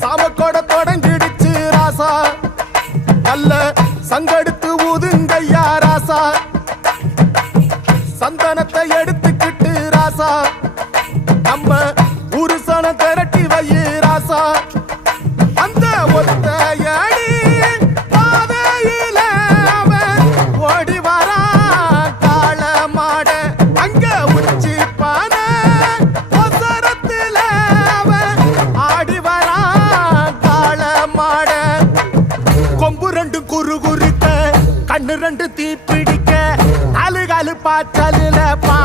சாமக்கோட தொடங்கிடுச்சு ராசா, நல்ல சங்கெடுத்து ஊதுங்கய்யா ராசா, சந்தனத்தை எடுத்துக்கிட்டு ராசா, நம்ம புருஷன திரட்டி வையு ராசா, அந்த ஒத்தையடி பாதையில அவன் ஓடி வரா காள மாட, அங்க உச்சி பானை ஒசரத்துல அவன் ஆடி வரா காள மாட, கொம்பு ரெண்டு குறு குறுக்க கண்ணு ரெண்டு தீப்பிடிக்க அழுகாலு பாச்சாலு